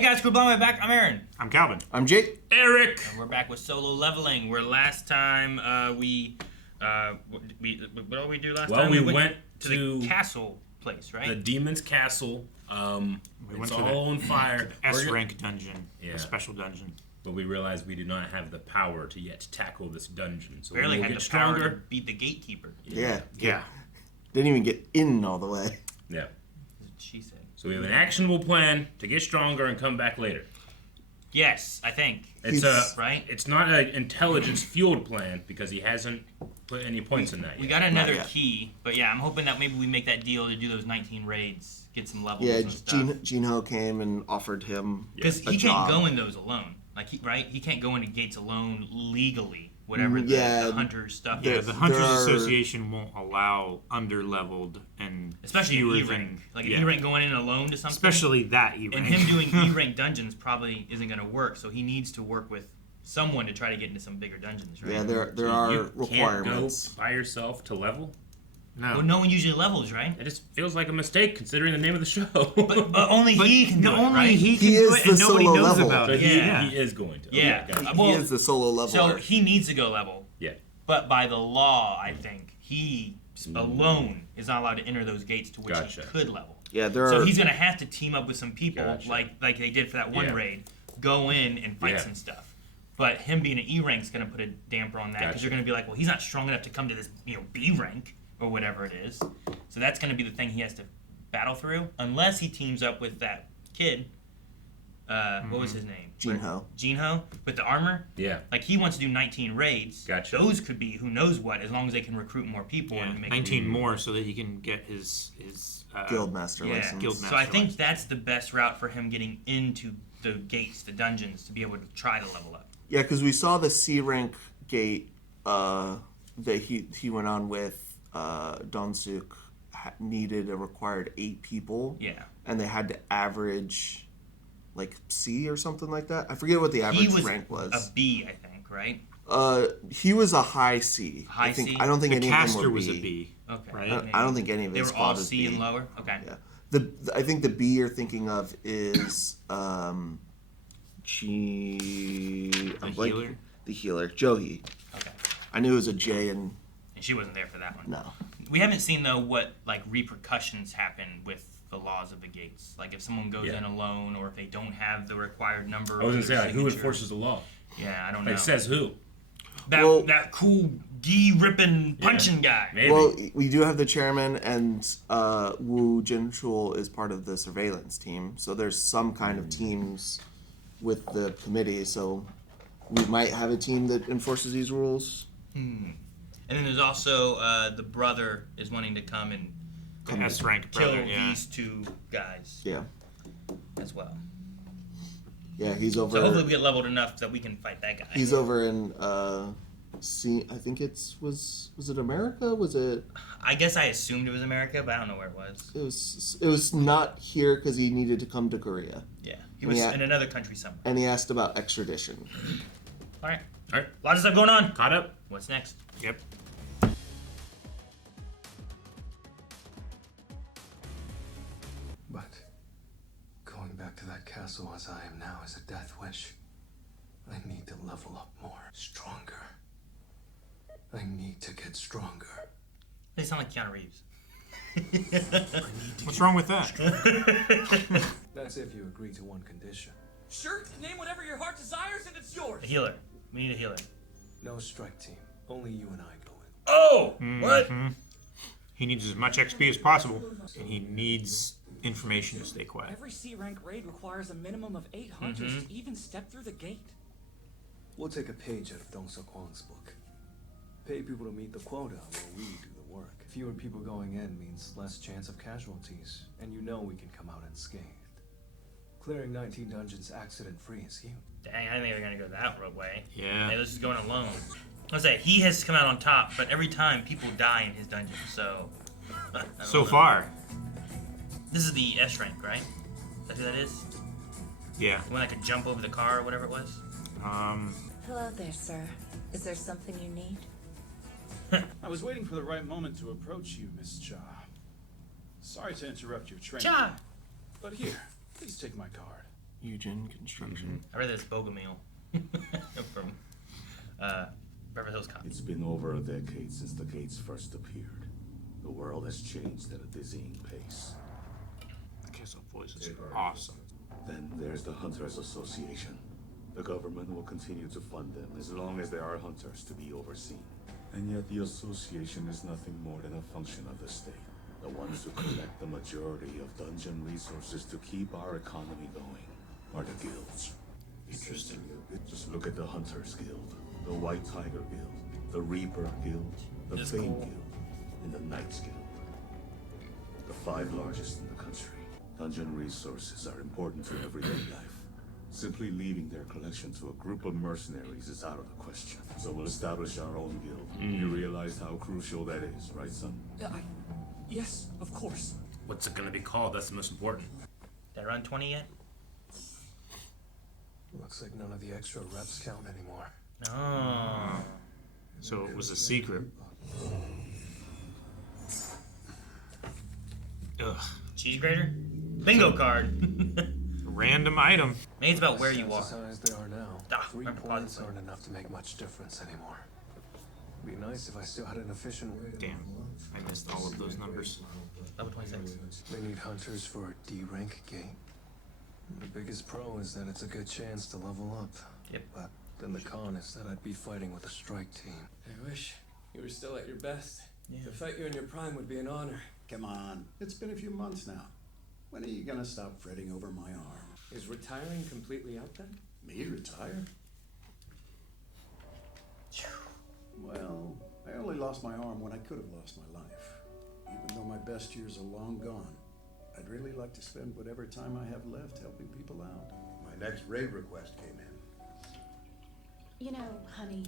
Hey guys, Crew Blind back. I'm Aaron. I'm Calvin. I'm Jake. Eric. And we're back with solo leveling. Where last time what did we do last time? We went to the castle place, right? The demon's castle. We it's went all on fire. S-rank dungeon. Yeah. A special dungeon. But we realized we did not have the power to yet tackle this dungeon. So barely we'll had get the stronger. power to beat the gatekeeper. Yeah. Didn't even get in all the way. Yeah. That's what she said. So we have an actionable plan to get stronger and come back later. Yes, I think. Right? It's not an intelligence-fueled plan because he hasn't put any points in that yet. We got another key, but yeah, I'm hoping that maybe we make that deal to do those 19 raids, get some levels and stuff. Jinwoo came and offered him because he can't go in those alone. Like he can't go into gates alone legally. Whatever the hunter stuff is. The Hunters Association won't allow under-leveled and especially an E-rank. Like an E-rank going in alone to something. Especially that E-rank. And him doing E-rank dungeons probably isn't going to work, so he needs to work with someone to try to get into some bigger dungeons, right? Yeah, there are requirements. Can't go by yourself to level? No. Well, no one usually levels, right? It just feels like a mistake considering the name of the show. But only he can do it, right? He can do it and nobody knows about so it. He is going to. Yeah. Okay, gotcha. He is the solo leveler. So he needs to go level. Yeah. But by the law, I think, he alone is not allowed to enter those gates to which he could level. Yeah, So he's going to have to team up with some people, like they did for that one raid, go in and fight some stuff. But him being an E rank is going to put a damper on that because you're going to be like, well, he's not strong enough to come to this, B rank or whatever it is. So that's going to be the thing he has to battle through, unless he teams up with that kid. What was his name? Jinwoo with the armor. Yeah. Like he wants to do 19 raids. Gotcha. Those could be who knows what, as long as they can recruit more people and make 19 more so that he can get his Guildmaster license. Guildmaster so I think that's the best route for him getting into the gates, the dungeons, to be able to try to level up. Yeah, because we saw the C rank gate that he went on with Donsuk needed a required 8 people. Yeah. And they had to average like C or something like that. I forget what the average rank was. A B, I think, right? He was a high C. C? I don't think any of them caster were was B. a B. Okay. Right? I don't think any of they his were all squad is C B. and lower? Okay. Yeah. I think the B you're thinking of is The healer, Joohee. Okay. I knew it was a J and she wasn't there for that one. No. We haven't seen though what like repercussions happen with the laws of the gates. Like if someone goes in alone, or if they don't have the required number. I was gonna say, like, who enforces the law? Yeah, I don't know. It says who. That cool gi ripping punching guy. Maybe. Well, we do have the chairman, and Jinwoo is part of the surveillance team. So there's some kind of teams with the committee. So we might have a team that enforces these rules. And then there's also the brother is wanting to come and S-rank kill brother, these 2 guys. Yeah. As well. Yeah, he's over. So hopefully we get leveled enough that we can fight that guy. He's over in I think was it America? Was it? I guess I assumed it was America, but I don't know where it was. It was not here because he needed to come to Korea. Yeah, he was in another country somewhere. And he asked about extradition. All right. A lot of stuff going on. Caught up. What's next? Yep. But going back to that castle as I am now is a death wish. I need to level up more. Stronger. I need to get stronger. They sound like Keanu Reeves. What's wrong with that? That's if you agree to one condition. Sure, name whatever your heart desires and it's yours. A healer. We need a healer. No strike team. Only you and I go in. Oh! What? He needs as much XP as possible, and he needs information to stay quiet. Every C rank raid requires a minimum of 8 hunters to even step through the gate. We'll take a page out of Dong Seok-Hwan's book. Pay people to meet the quota while we do the work. Fewer people going in means less chance of casualties, and you know we can come out unscathed. Clearing 19 dungeons accident-free is huge. Dang, I didn't think they were going to go that way. Yeah. Hey, let's just go in alone. I'll say, he has come out on top, but every time people die in his dungeon, so... So far. This is the S rank, right? That's who that is? Yeah. The one that could jump over the car or whatever it was? Hello there, sir. Is there something you need? I was waiting for the right moment to approach you, Miss Cha. Sorry to interrupt your training. Cha! But here, please take my card. Yoojin Construction. I read this Bogomil from Beverly Hills Cop. It's been over a decade since the gates first appeared. The world has changed at a dizzying pace. The Kessel voices are awesome. Then there's the Hunters Association. The government will continue to fund them as long as there are hunters to be overseen. And yet the association is nothing more than a function of the state. The ones who collect the majority of dungeon resources to keep our economy going are the guilds. Interesting. Just look at the Hunters Guild, the White Tiger Guild, the Reaper Guild, the That's Fame cool. Guild, and the Knights Guild. The 5 largest in the country. Dungeon resources are important to everyday life. Simply leaving their collection to a group of mercenaries is out of the question. So we'll establish our own guild. You realize how crucial that is, right, son? Yes, of course. What's it gonna be called? That's the most important. Did I run 20 yet? Looks like none of the extra reps count anymore. No. So it was a secret. Ugh. Cheese grater? Bingo card. Random item. Maybe it's about where you As are. high as they are now, Ah, 3 remember points positive. aren't enough to make much difference anymore. Be nice if I still had an efficient way. Damn. I missed all of those numbers. Level 26. They need hunters for a D rank gate. The biggest pro is that it's a good chance to level up. Yep. But then the con is that I'd be fighting with a strike team. I wish you were still at your best. To fight you in your prime would be an honor. Come on, it's been a few months now. When are you gonna stop fretting over my arm? Is retiring completely out then? Me retire? Well, I only lost my arm when I could have lost my life. Even though my best years are long gone, I'd really like to spend whatever time I have left helping people out. My next raid request came in. You know, honey,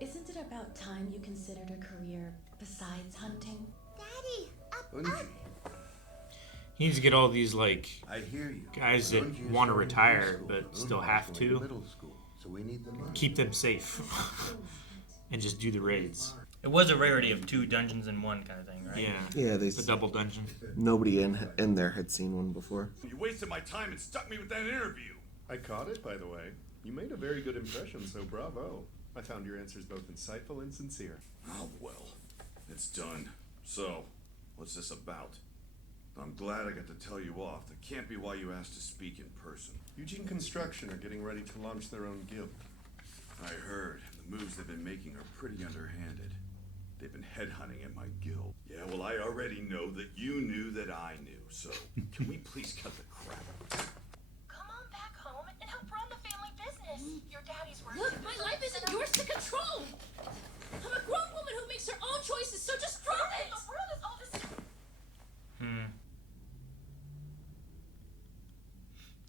isn't it about time you considered a career besides hunting? Daddy, Unji, He needs to get all these, like, I hear you. guys that Unji is want to starting retire preschool, but Unji's still have going to. middle school, so we need the money. Keep them safe. And just do the raids. It was a rarity of 2 dungeons in 1 kind of thing, right? Yeah. Yeah, they The double dungeon. nobody in there had seen one before. You wasted my time and stuck me with that interview. I caught it, by the way. You made a very good impression, so bravo. I found your answers both insightful and sincere. Oh, well, it's done. So, what's this about? I'm glad I got to tell you off. That can't be why you asked to speak in person. Yoojin Construction are getting ready to launch their own guild. I heard. The moves they've been making are pretty underhanded. They've been headhunting at my guild. Yeah, well, I already know that you knew that I knew. So, can we please cut the crap? come on back home and help run the family business. Your daddy's working. Look, my life isn't yours to control. I'm a grown woman who makes her own choices, so just drop What in it. the world is all this?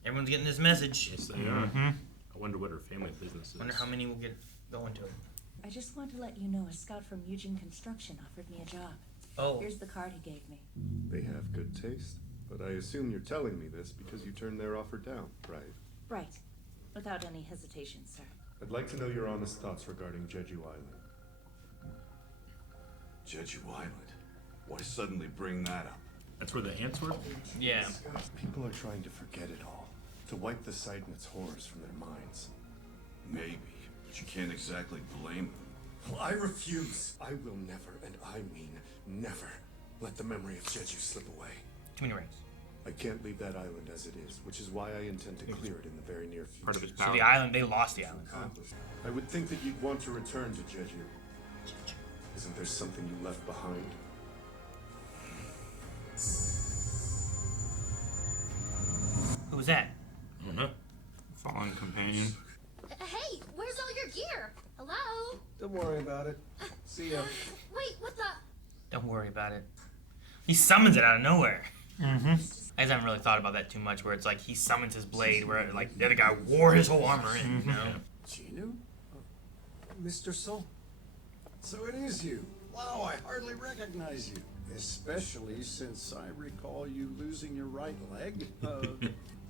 Everyone's getting this message. Yes, they are. I wonder what her family business is. Wonder how many will get going to it. I just want to let you know a scout from Yoojin Construction offered me a job. Oh. Here's the card he gave me. They have good taste, but I assume you're telling me this because you turned their offer down, right? Right. Without any hesitation, sir. I'd like to know your honest thoughts regarding Jeju Island. Jeju Island? Why suddenly bring that up? That's where the ants were? Yeah. People are trying to forget it all, to wipe the site and its horrors from their minds. Maybe, but you can't exactly blame them. I refuse. I will never, and I mean never, let the memory of Jeju slip away. Too many rings. I can't leave that island as it is, which is why I intend to clear it in the very near future. Part of his So power. the island, they lost the island, huh? I would think that you'd want to return to Jeju. Isn't there something you left behind? Who was that? I don't know. Fallen companion. Hey, where's all your gear? Hello? Don't worry about it. See ya. Wait, what the? Don't worry about it. He summons it out of nowhere. Mm-hmm. I haven't really thought about that too much, where it's like he summons his blade, where like the other guy wore his whole armor in, you know? Chinu? Mr. Sol. So it is you. Wow, I hardly recognize you. Especially since I recall you losing your right leg.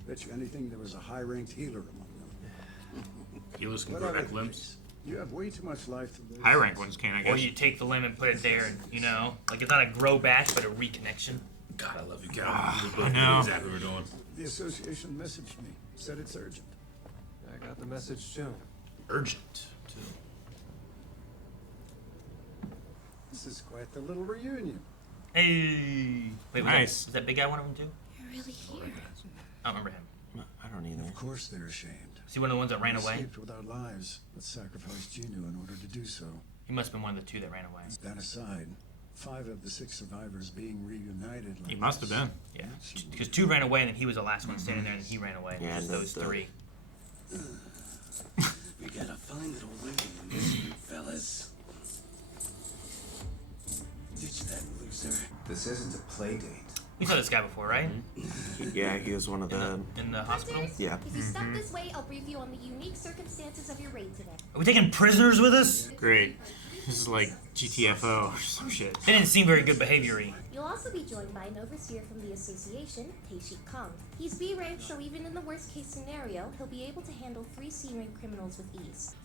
Bet you anything there was a high-ranked healer among them. Healers can What grow other back limbs. things? You have way too much life to live. High rank ones can, I Or guess. you take the limb and put it there, and, you know? Like, it's not a grow back, but a reconnection. God, I love you, Cal. I know. Exactly what we're doing. The association messaged me. Said it's urgent. I got the message too. Urgent, too. This is quite the little reunion. Hey. Wait, Nice. was that big guy one of them too? You're really here. I don't remember him. I don't either. Of course they're ashamed. Is he one of the ones that ran We away? escaped with our lives, but sacrificed Jinwoo in order to do so. He must have been one of the two that ran away. That aside, 5 of the 6 survivors being reunited. He must have been. Yeah. Because 2 ran away and then he was the last one standing there and he ran away. Yeah, Just those 3. We gotta find little Willie in this group, fellas. Ditch that loser. This isn't a play date. We saw this guy before, right? Yeah, he was one of the. In the hospital? Yeah. If you step this way, I'll brief you on the unique circumstances of your raid today. Are we taking prisoners with us? Great. This is like GTFO or some shit. They didn't seem very good behavior-y. You'll also be joined by an overseer from the association, Tae-Shik Kong. He's B rank, so even in the worst case scenario, he'll be able to handle 3 C rank criminals with ease.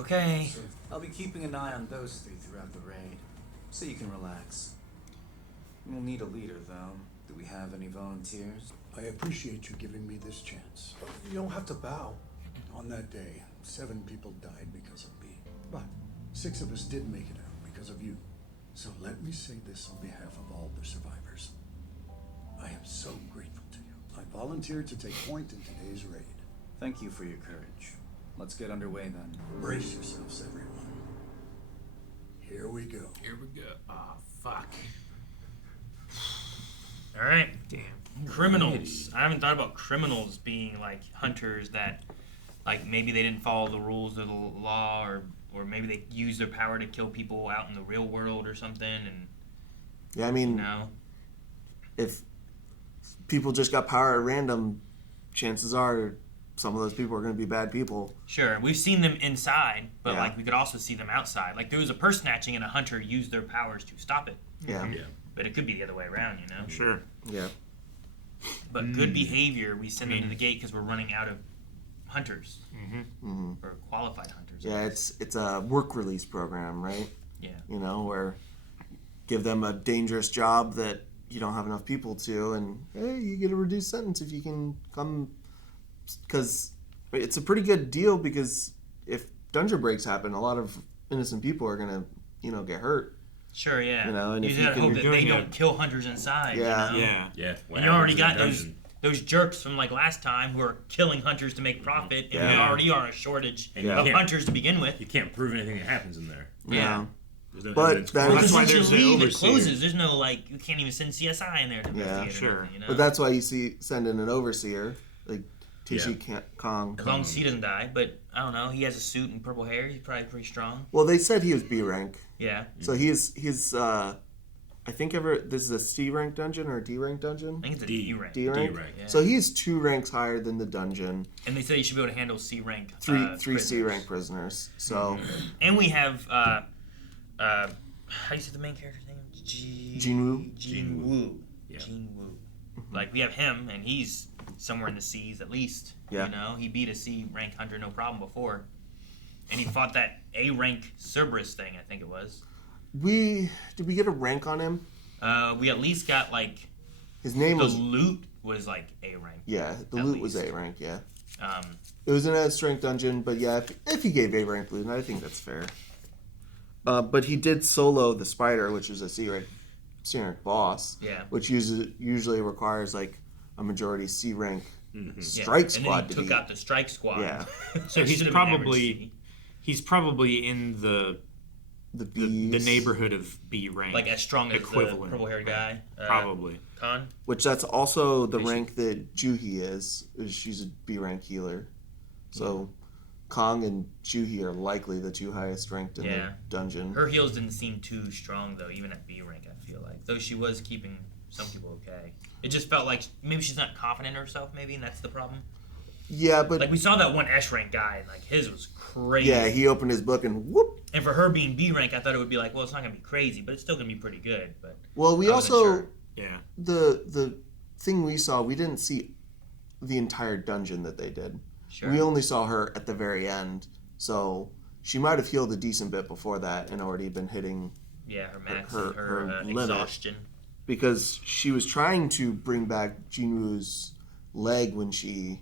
Okay. I'll be keeping an eye on those 3 throughout the raid, so you can relax. We'll need a leader, though. Do we have any volunteers? I appreciate you giving me this chance. You don't have to bow. On that day, 7 people died because of me. But 6 of us did make it out because of you. So let me say this on behalf of all the survivors. I am so grateful to you. I volunteered to take point in today's raid. Thank you for your courage. Let's get underway then. Brace yourselves, everyone. Here we go. Here we go. Ah, fuck. All right. Damn. Criminals. I haven't thought about criminals being like hunters that, like maybe they didn't follow the rules of the law, or maybe they use their power to kill people out in the real world or something. And Yeah, I mean, you know, if people just got power at random, chances are some of those people are going to be bad people. sure, we've seen them inside, but Yeah. like we could also see them outside. Like there was a purse snatching and a hunter used their powers to stop it. Yeah. Yeah. But it could be the other way around, you know. Sure. Yeah. But good behavior, we send them to the gate because we're running out of hunters or qualified hunters. Yeah, it's a work release program, right? Yeah. You know, where give them a dangerous job that you don't have enough people to, and hey, you get a reduced sentence if you can come. Because it's a pretty good deal, because if dungeon breaks happen, a lot of innocent people are gonna, get hurt. Sure, yeah. You know, and you if just gotta you hope can- that they don't kill hunters inside. Yeah. You know? Yeah. Yeah. And you already got those jerks from like last time who are killing hunters to make profit, and we Yeah. already are a shortage And you of can't- hunters to begin with. You can't prove anything that happens in there. Yeah. There's no But evidence. that- Well, That's why once you there's the leave, it overseer. closes. There's no like you can't even send CSI in there to investigate. Yeah, or sure. nothing, you know? But that's why you send in an overseer, like Tae-Shik Kong. As long as he doesn't die, but I don't know. He has a suit and purple hair. He's probably pretty strong. Well, they said he was B rank. Yeah. So he's I think this is a C rank dungeon or a D rank dungeon? I think it's a D rank. D rank. Yeah. So he's 2 ranks higher than the dungeon. And they said he should be able to handle C rank. Three C rank prisoners. So And we have how do you say the main character's name? Jinwoo. Jinwoo. Yeah. Jinwoo. Like we have him, and he's somewhere in the C's at least. Yeah. You know, he beat a C rank hunter no problem before, and he fought that A rank Cerberus thing. I think it was. Did we get a rank on him? We at least got like His name the was loot was like A rank. Yeah, the at loot was least. A rank. Yeah. Um, It was an S rank dungeon, but yeah, if he gave A rank loot, I think that's fair. But he did solo the spider, which is a C rank boss. Yeah. Which usually requires like a majority C rank strike yeah. And squad then he to took beat. out the strike squad. Yeah. So It he's should have been average probably in the neighborhood of B rank. like as strong as the equivalent. purple haired guy. Probably. Khan. Which that's also the rank that Joohee is. She's a B rank healer. So Kong and Joohee are likely the 2 highest ranked in the dungeon. Her heals didn't seem too strong though, even at B rank. I feel like though she was keeping some people okay. It just felt like maybe she's not confident in herself. Maybe and that's the problem. Yeah, but Like we saw that one S rank guy, and like his was crazy. yeah, he opened his book and whoop. And for her being B rank, I thought it would be like, well, it's not gonna be crazy, but it's still gonna be pretty good. But Well, we I wasn't also sure. Yeah. the thing we saw, we didn't see the entire dungeon that they did. Sure. We only saw her at the very end, so she might have healed a decent bit before that and already been hitting Yeah, her max, her her limit. exhaustion. because she was trying to bring back Jinwoo's leg when she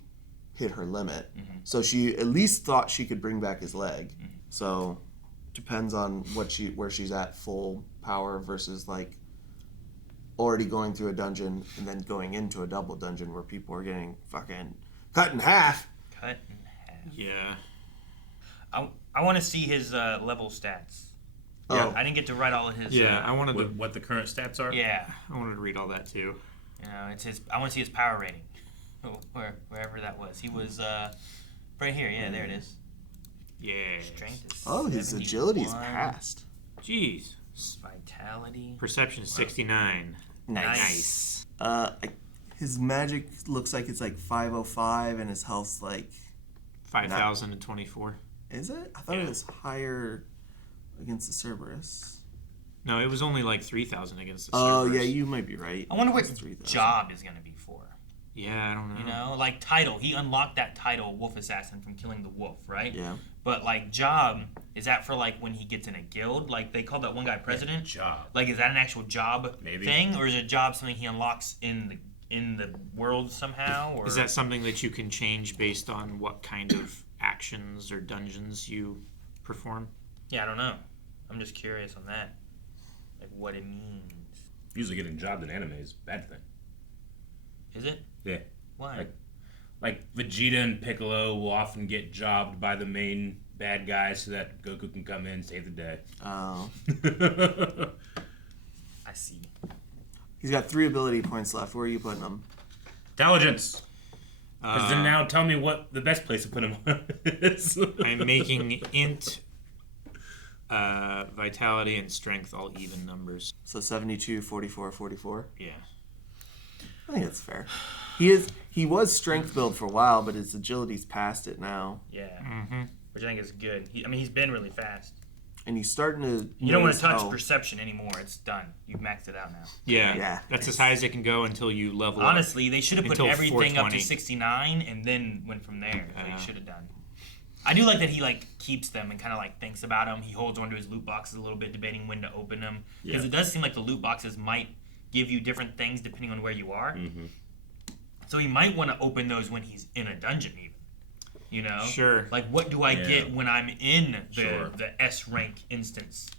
hit her limit. So she at least thought she could bring back his leg. So depends on where she's at full power versus like already going through a dungeon and then going into a double dungeon where people are getting fucking cut in half. Cut in half. Yeah. I want to see his level stats. Oh. I didn't get to write all of his. Yeah, I wanted to. What the current stats are? Yeah. I wanted to read all that too. You know, it's his. I want to see his power rating. Wherever that was, he was right here. Yeah, there it is. Yeah. Strength is. Oh, his 71. agility's passed. Jeez. Vitality. Perception is 69. Nice. His magic looks like it's like 505, and his health's like 5,024. Is it? I thought it was higher against the Cerberus. No, it was only like 3,000 against the Oh, Cerberus. yeah, you might be right. I wonder what job is going to be for. Yeah, I don't know. You know, like title. He unlocked that title, Wolf Assassin, from killing the wolf, right? Yeah. But like job, is that for like when he gets in a guild? Like they called that one guy president. Job. Like is that an actual job Maybe. thing, or is a job something he unlocks in the world somehow? Or Is that something that you can change based on what kind of actions or dungeons you perform? Yeah, I don't know. I'm just curious on that, like what it means. Usually getting jobbed in anime is a bad thing. Is it? Yeah. Why? Like Vegeta and Piccolo will often get jobbed by the main bad guys so that Goku can come in and save the day. Oh. I see. He's got 3 ability points left. Where are you putting him? Intelligence. Because then now tell me what the best place to put him on is. I'm making int, vitality, and strength all even numbers. So 72, 44, 44? Yeah. I think that's fair. He was strength build for a while, but his agility's past it now. Yeah. Which I think is good. He's been really fast. And he's starting to. You don't want to touch perception anymore. It's done. You've maxed it out now. Yeah. That's as high as it can go until you level up. Honestly, they should have put everything up to 420. 69 and then went from there. That's what he should have done. I do like that he like keeps them and kind of like thinks about them. He holds onto his loot boxes a little bit, debating when to open them. Because it does seem like the loot boxes might give you different things depending on where you are. So he might want to open those when he's in a dungeon even. You know? Sure. Like, what do I get when I'm in the S rank instance?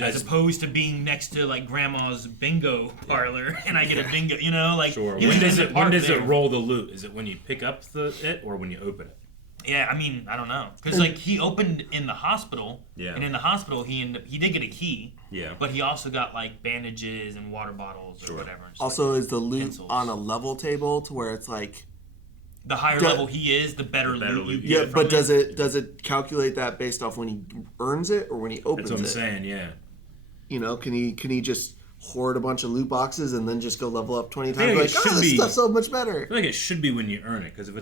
As opposed to being next to, like, grandma's bingo parlor and I get a bingo, you know? Like, Sure. When does it roll the loot? Is it when you pick up it or when you open it? Yeah, I mean, I don't know. Because, like, he opened in the hospital. Yeah. And in the hospital, he did get a key. Yeah. But he also got, like, bandages and water bottles or whatever. Also, is the loot on a level table to where it's like... The higher level he is, the better loot you get. Yeah, but from does it calculate that based off when he earns it or when he opens it? That's what I'm saying, yeah. You know, can he just hoard a bunch of loot boxes and then just go level up 20 I times? feel Like, like this stuff's so much better. I feel like it should be when you earn it, because if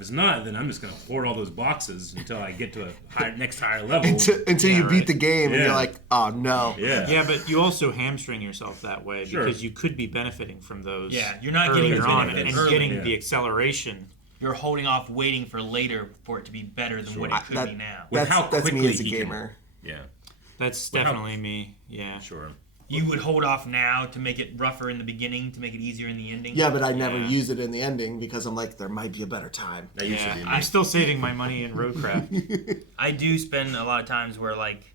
it's not, then I'm just gonna hoard all those boxes until I get to a next higher level. Until you beat the game and you're like, oh no. Yeah, but you also hamstring yourself that way Sure. because you could be benefiting from those. Yeah, you're not getting earlier the on benefit and early. getting the acceleration. You're holding off, waiting for later for it to be better than what it could be now. That's me as a gamer. That's With how- definitely me. Yeah. Sure. You would hold off now to make it rougher in the beginning, to make it easier in the ending. Yeah, but I never use it in the ending because I'm like, there might be a better time. I'm still saving my money in Roadcraft. I do spend a lot of times where like,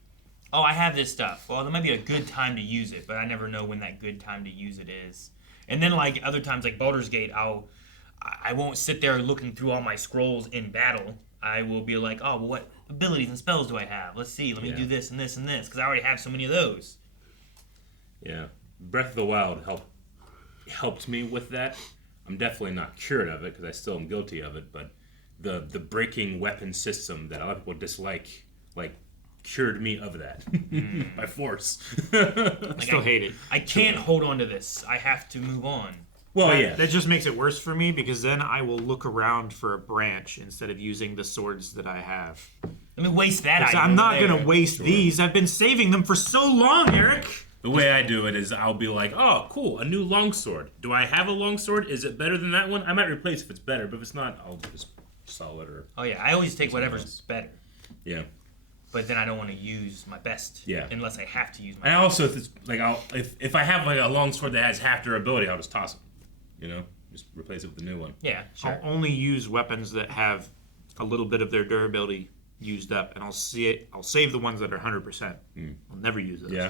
oh, I have this stuff. Well, there might be a good time to use it, but I never know when that good time to use it is. And then like other times, like Baldur's Gate, I won't sit there looking through all my scrolls in battle. I will be like, oh, well, what abilities and spells do I have? Let's see. Let me do this and this and this, because I already have so many of those. Yeah. Breath of the Wild helped me with that. I'm definitely not cured of it, because I still am guilty of it, but the breaking weapon system that a lot of people dislike, like, cured me of that by force. I still hate it. I can't hold on to this. I have to move on. Well, That just makes it worse for me because then I will look around for a branch instead of using the swords that I have. Let me waste that item. I'm not over going there. to waste these. I've been saving them for so long, Eric. The way I do it is I'll be like, oh, cool, a new longsword. Do I have a longsword? Is it better than that one? I might replace if it's better, but if it's not, I'll just sell it or... Oh, yeah. I always take whatever's better. Yeah. but then I don't want to use my best. Unless I have to use my. And best. also, if it's like if I have like a long sword that has half durability, I'll just toss it. You know, just replace it with a new one. Yeah, sure. I'll only use weapons that have a little bit of their durability used up, and I'll save the ones that are 100%. I'll never use those. Yeah.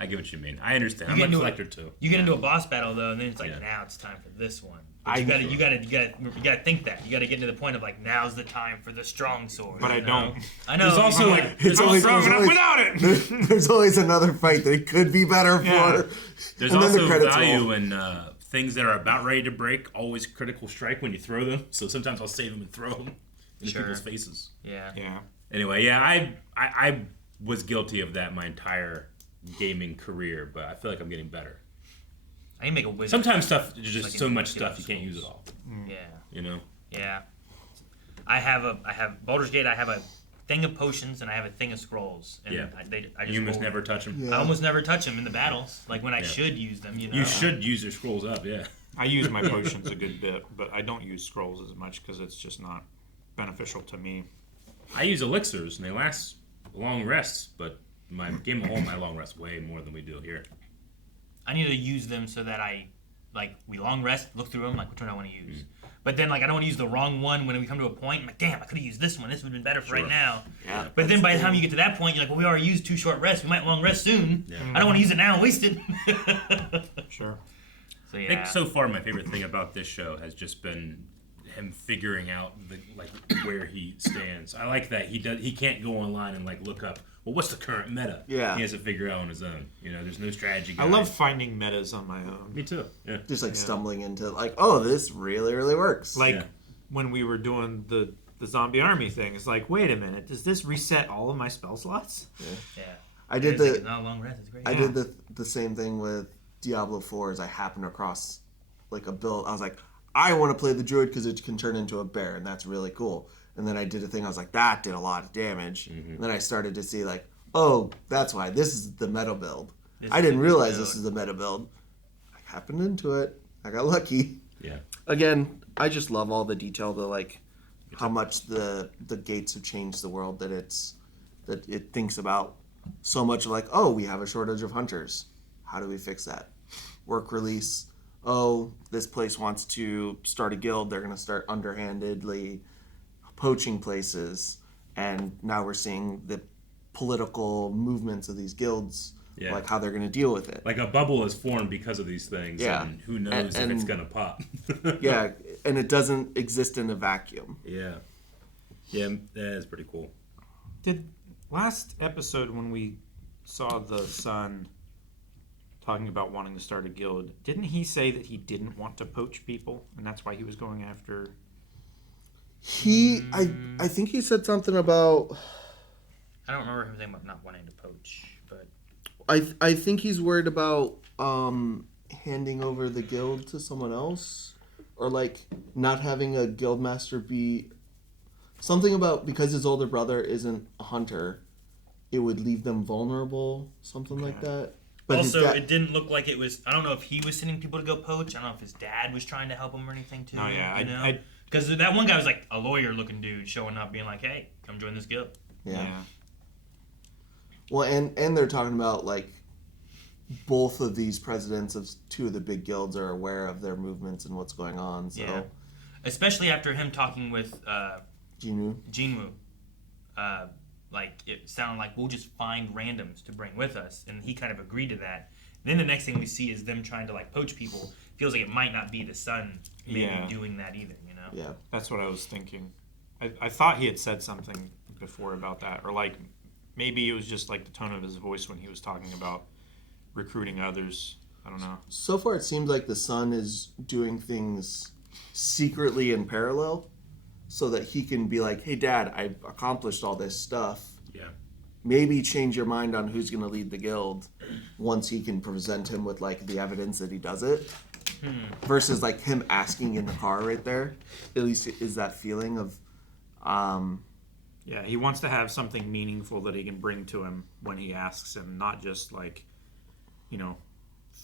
I get what you mean. I understand. I'm a collector too. You get into a boss battle though, and then it's like, now it's time for this one. But you gotta think that. You gotta get to the point of like, now's the time for the strong sword. But I don't. I know. There's also like, It's always strong enough without it. There's always another fight that it could be better for. There's and then also the credits value roll. in things that are about ready to break. Always critical strike when you throw them. So sometimes I'll save them and throw them into people's faces. Yeah. Anyway, I was guilty of that my entire gaming career, but I feel like I'm getting better. I can make a wizard. Sometimes stuff, there's just like so much stuff you can't use it all. Yeah. You know? Yeah. I have Baldur's Gate. I have a thing of potions and I have a thing of scrolls. And I just you almost never touch them. I almost never touch them in the battles. Like when I should use them. You know. You should use your scrolls up. Yeah. I use my potions a good bit, but I don't use scrolls as much because it's just not beneficial to me. I use elixirs and they last long rests, but my game of home, my long rest way more than we do here. I need to use them so that we long rest, look through them, like which one I want to use. But then I don't want to use the wrong one when we come to a point. I'm like, damn, I could have used this one. This would have been better for right now. Yeah. But then by the time you get to that point, you're like, well, we already used 2 short rests. We might long rest soon. Yeah. I don't want to use it now and waste it. Sure. So yeah. I think so far my favorite thing about this show has just been him figuring out where he stands. I like that he can't go online and look up, well, what's the current meta? Yeah. He has to figure it out on his own. You know, there's no strategy guide. I love finding metas on my own. Me too. Yeah. Just stumbling into oh, this really, really works. When we were doing the zombie army thing, it's like, wait a minute, does this reset all of my spell slots? Yeah. I did not a long rest. It's great. I did the same thing with Diablo 4 as I happened across a build. I was like, I want to play the druid because it can turn into a bear, and that's really cool. And then I did a thing, I was like, that did a lot of damage. Mm-hmm. And then I started to see oh, that's why. This is the meta build. I didn't realize this is the meta build. I happened into it. I got lucky. Yeah. Again, I just love all the detail, how much the gates have changed the world, that it thinks about so much oh, we have a shortage of hunters. How do we fix that? Work release. Oh, this place wants to start a guild. They're going to start underhandedly poaching places. And now we're seeing the political movements of these guilds, how they're going to deal with it. A bubble is formed because of these things. Yeah. And who knows if it's going to pop. Yeah, and it doesn't exist in a vacuum. Yeah. Yeah, that is pretty cool. Did last episode when we saw the son talking about wanting to start a guild, didn't he say that he didn't want to poach people and that's why he was going after? I think he said something about. I don't remember him saying about not wanting to poach, but I think he's worried about handing over the guild to someone else, or not having a guild master be something about, because his older brother isn't a hunter, it would leave them vulnerable, something like that. But also, it didn't look like it was. I don't know if he was sending people to go poach. I don't know if his dad was trying to help him or anything too. Oh yeah, because that one guy was a lawyer-looking dude showing up, being like, "Hey, come join this guild." Yeah. Well, and they're talking about both of these presidents of 2 of the big guilds are aware of their movements and what's going on. So. Yeah. Especially after him talking with Jinwoo. It sounded like we'll just find randoms to bring with us, and he kind of agreed to that. Then the next thing we see is them trying to poach people. Feels like it might not be the son doing that either, you know? Yeah. That's what I was thinking. I thought he had said something before about that, or maybe it was just the tone of his voice when he was talking about recruiting others. I don't know. So far it seems like the son is doing things secretly in parallel, so that he can be like, hey, Dad, I accomplished all this stuff. Yeah. Maybe change your mind on who's going to lead the guild once he can present him with, the evidence that he does it. Versus, him asking in the car right there. At least is that feeling of... Yeah, he wants to have something meaningful that he can bring to him when he asks him, not just,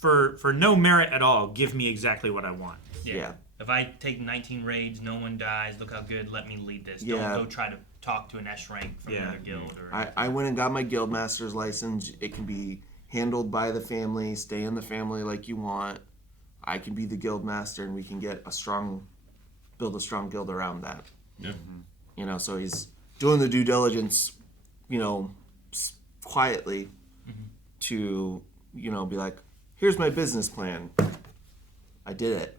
for no merit at all, give me exactly what I want. Yeah. if I take 19 raids, no one dies. Look how good. Let me lead this. Yeah. Don't go try to talk to an S rank from another guild. Or I went and got my guildmaster's license. It can be handled by the family. Stay in the family like you want. I can be the guildmaster, and we can build a strong guild around that. Yeah. You know, so he's doing the due diligence, you know, quietly to, you know, be like, here's my business plan. I did it.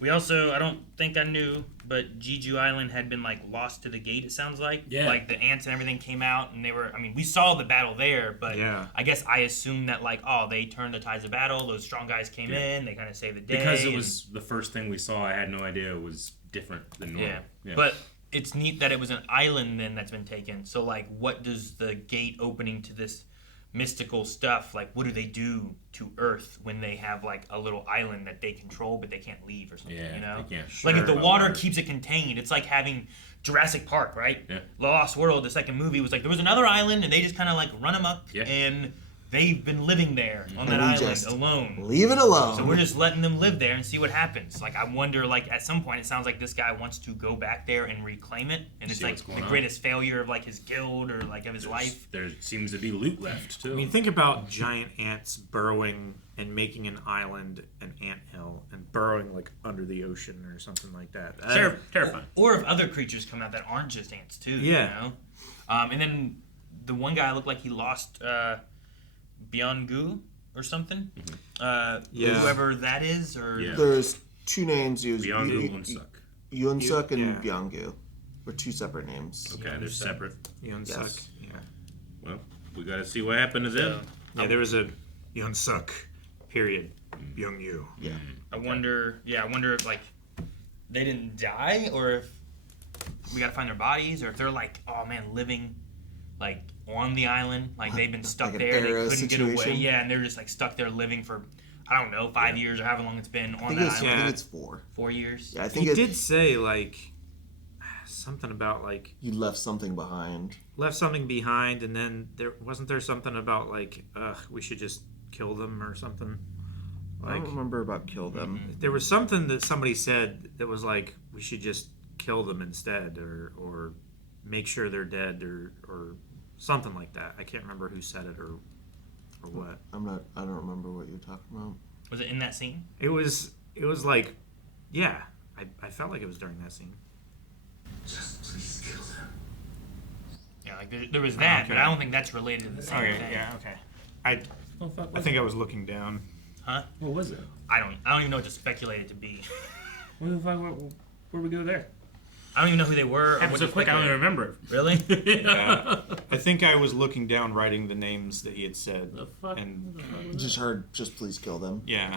we also, I don't think I knew, but Jeju Island had been like lost to the gate. It sounds like, like the ants and everything came out, and they were. I mean, we saw the battle there, but I guess I assumed that like, oh, they turned the tides of battle. Those strong guys came in. They kind of saved the day because it was the first thing we saw. I had no idea it was different than normal. But it's neat that it was an island then that's been taken. So like, what does the gate opening to this mystical stuff, like what do they do to Earth when they have like a little island that they control but they can't leave or something, you know? Like if the water keeps it contained, it's like having Jurassic Park, right? Lost World, the second movie, was like there was another island and they just kind of like run amok and they've been living there on that island alone. Leave it alone. So we're just letting them live there and see what happens. Like I wonder, like at some point it sounds like this guy wants to go back there and reclaim it, and it's like the greatest failure of like his guild or like of his life. There seems to be loot left too. I mean, think about giant ants burrowing and making an island, an anthill, and burrowing like under the ocean or something like that. Terrifying. Or if other creatures come out that aren't just ants too. You know? And then the one guy looked like he lost Byung-gu or something. Whoever that is, or there's two names used. Byung-gu, Yoon-suk and Byung-gu were two separate names. Okay, they're separate. Yoon-suk. Well, we got to see what happened to them. Yeah, there was a Yoon-suk. Period. Byung-yu. Yeah. I wonder if like they didn't die, or if we gotta find their bodies, or if they're like, oh man, living like on the island, like they've been stuck like there, they couldn't situation. get away. Yeah, and they're just like stuck there living for I don't know, 5 years or however long it's been on that island. I think it's 4. 4 years. Yeah, I think he did say like something about like you left something behind. Left something behind, and then there wasn't there something about like we should just kill them or something. Like, I don't remember about kill them. There was something that somebody said that was like we should just kill them instead, or make sure they're dead, or something like that. I can't remember who said it or what. I don't remember what you're talking about. Was it in that scene? It was like, yeah. I felt like it was during that scene. Just please kill them. Yeah, like there was that, but I don't think that's related to the same thing. Yeah, okay. I think I was looking down. Huh? What was it? I don't even know what to speculate it to be. Where we go there? I don't even know who they were. Happened so quick, I don't even remember it. Really? Yeah. I think I was looking down, writing the names that he had said, and just heard, just please kill them. Yeah.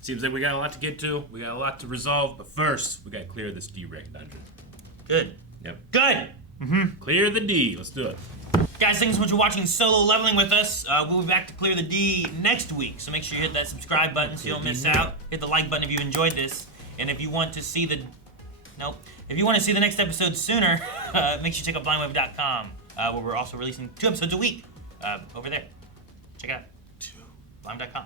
Seems like we got a lot to get to. We got a lot to resolve, but first we got to clear this D-rank dungeon. Good. Yep. Good. Clear the D. Let's do it. Guys, thanks so much for watching Solo Leveling with us. We'll be back to clear the D next week, so make sure you hit that subscribe button so you don't miss out. Hit the like button if you enjoyed this, and if you want to see the next episode sooner, make sure you check out blindwave.com, where we're also releasing 2 episodes a week over there. Check it out. Blindwave.com.